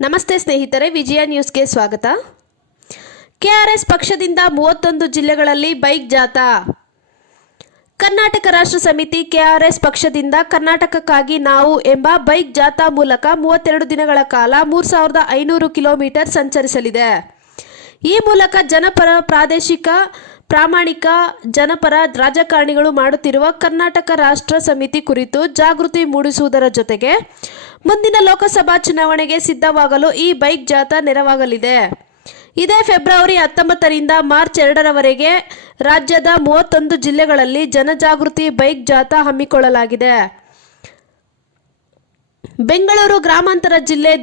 ನಮಸ್ತೆ ಸ್ನೇಹಿತರೆ, ವಿಜಯ ನ್ಯೂಸ್ಗೆ ಸ್ವಾಗತ. ಕೆಆರ್ಎಸ್ ಪಕ್ಷದಿಂದ 31 ಜಿಲ್ಲೆಗಳಲ್ಲಿ ಬೈಕ್ ಜಾಥಾ. ಕರ್ನಾಟಕ ರಾಷ್ಟ್ರ ಸಮಿತಿ ಕೆಆರ್ಎಸ್ ಪಕ್ಷದಿಂದ ಕರ್ನಾಟಕಕ್ಕಾಗಿ ನಾವು ಎಂಬ ಬೈಕ್ ಜಾಥಾ ಮೂಲಕ 32 ದಿನಗಳ ಕಾಲ 3500 ಕಿಲೋಮೀಟರ್ ಸಂಚರಿಸಲಿದೆ. ಈ ಮೂಲಕ ಜನಪರ, ಪ್ರಾದೇಶಿಕ, ಪ್ರಾಮಾಣಿಕ, ಜನಪರ ರಾಜಕಾರಣಿಗಳು ಮಾಡುತ್ತಿರುವ ಕರ್ನಾಟಕ ರಾಷ್ಟ್ರ ಸಮಿತಿ ಕುರಿತು ಜಾಗೃತಿ ಮೂಡಿಸುವುದರ ಜೊತೆಗೆ ಮುಂದಿನ ಲೋಕಸಭಾ ಚುನಾವಣೆಗೆ ಸಿದ್ಧವಾಗಲು ಈ ಬೈಕ್ ಜಾಥಾ ನೆರವಾಗಲಿದೆ. ಇದೇ ಫೆಬ್ರವರಿ 19ರಿಂದ ಮಾರ್ಚ್ 2ರವರೆಗೆ ರಾಜ್ಯದ 31 ಜಿಲ್ಲೆಗಳಲ್ಲಿ ಜನಜಾಗೃತಿ ಬೈಕ್ ಜಾಥಾ ಹಮ್ಮಿಕೊಳ್ಳಲಾಗಿದೆ. ಬೆಂಗಳೂರು ಗ್ರಾಮಾಂತರ ಜಿಲ್ಲೆ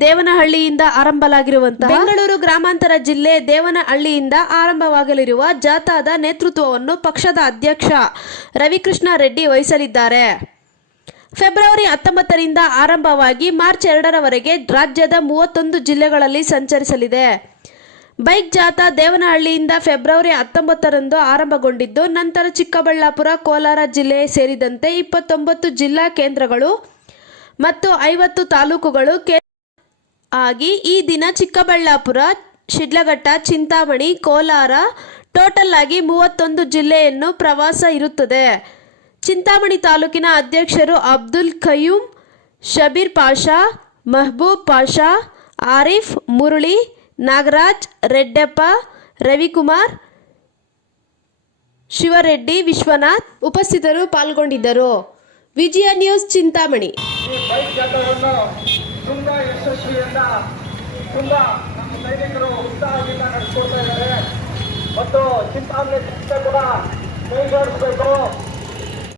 ದೇವನಹಳ್ಳಿಯಿಂದ ಆರಂಭವಾಗಲಿರುವ ಜಾಥಾದ ನೇತೃತ್ವವನ್ನು ಪಕ್ಷದ ಅಧ್ಯಕ್ಷ ರವಿಕೃಷ್ಣ ರೆಡ್ಡಿ ವಹಿಸಲಿದ್ದಾರೆ. ಫೆಬ್ರವರಿ 19ರಿಂದ ಆರಂಭವಾಗಿ ಮಾರ್ಚ್ 2ರವರೆಗೆ ರಾಜ್ಯದ 31 ಜಿಲ್ಲೆಗಳಲ್ಲಿ ಸಂಚರಿಸಲಿದೆ. ಬೈಕ್ ಜಾಥಾ ದೇವನಹಳ್ಳಿಯಿಂದ ಫೆಬ್ರವರಿ 19ರಂದು ಆರಂಭಗೊಂಡಿದ್ದು, ನಂತರ ಚಿಕ್ಕಬಳ್ಳಾಪುರ, ಕೋಲಾರ ಜಿಲ್ಲೆ ಸೇರಿದಂತೆ 29 ಜಿಲ್ಲಾ ಕೇಂದ್ರಗಳು ಮತ್ತು 50 ತಾಲೂಕುಗಳು ಆಗಿ ಈ ದಿನ ಚಿಕ್ಕಬಳ್ಳಾಪುರ, ಶಿಡ್ಲಘಟ್ಟ, ಚಿಂತಾಮಣಿ, ಕೋಲಾರ ಟೋಟಲ್ ಆಗಿ 31 ಜಿಲ್ಲೆಯನ್ನು ಪ್ರವಾಸ ಇರುತ್ತದೆ. ಚಿಂತಾಮಣಿ ತಾಲೂಕಿನ ಅಧ್ಯಕ್ಷರು ಅಬ್ದುಲ್ ಕಯ್ಯೂಮ್, ಶಬೀರ್ ಪಾಷಾ, ಮೆಹಬೂಬ್ ಪಾಷಾ, ಆರಿಫ್, ಮುರಳಿ, ನಾಗರಾಜ್, ರೆಡ್ಡಪ್ಪ, ರವಿಕುಮಾರ್, ಶಿವರೆಡ್ಡಿ, ವಿಶ್ವನಾಥ್ ಉಪಸ್ಥಿತರು ಪಾಲ್ಗೊಂಡಿದ್ದರು. ವಿಜಯ ನ್ಯೂಸ್, ಚಿಂತಾಮಣಿ. ಈ ಬೈಕ್ ಜಾಥಾವನ್ನು ತುಂಬಾ ಯಶಸ್ವಿಯಿಂದ ತುಂಬಾ ನಮ್ಮ ಸೈನಿಕರು ಉತ್ಸಾಹದಿಂದ ನಡೆಸ್ಕೊಳ್ತಾ ಇದ್ದಾರೆ ಮತ್ತು ಚಿಂತಾಮಣಿ ಕೂಡ ಕೈಗೂಡಿಸಬೇಕು.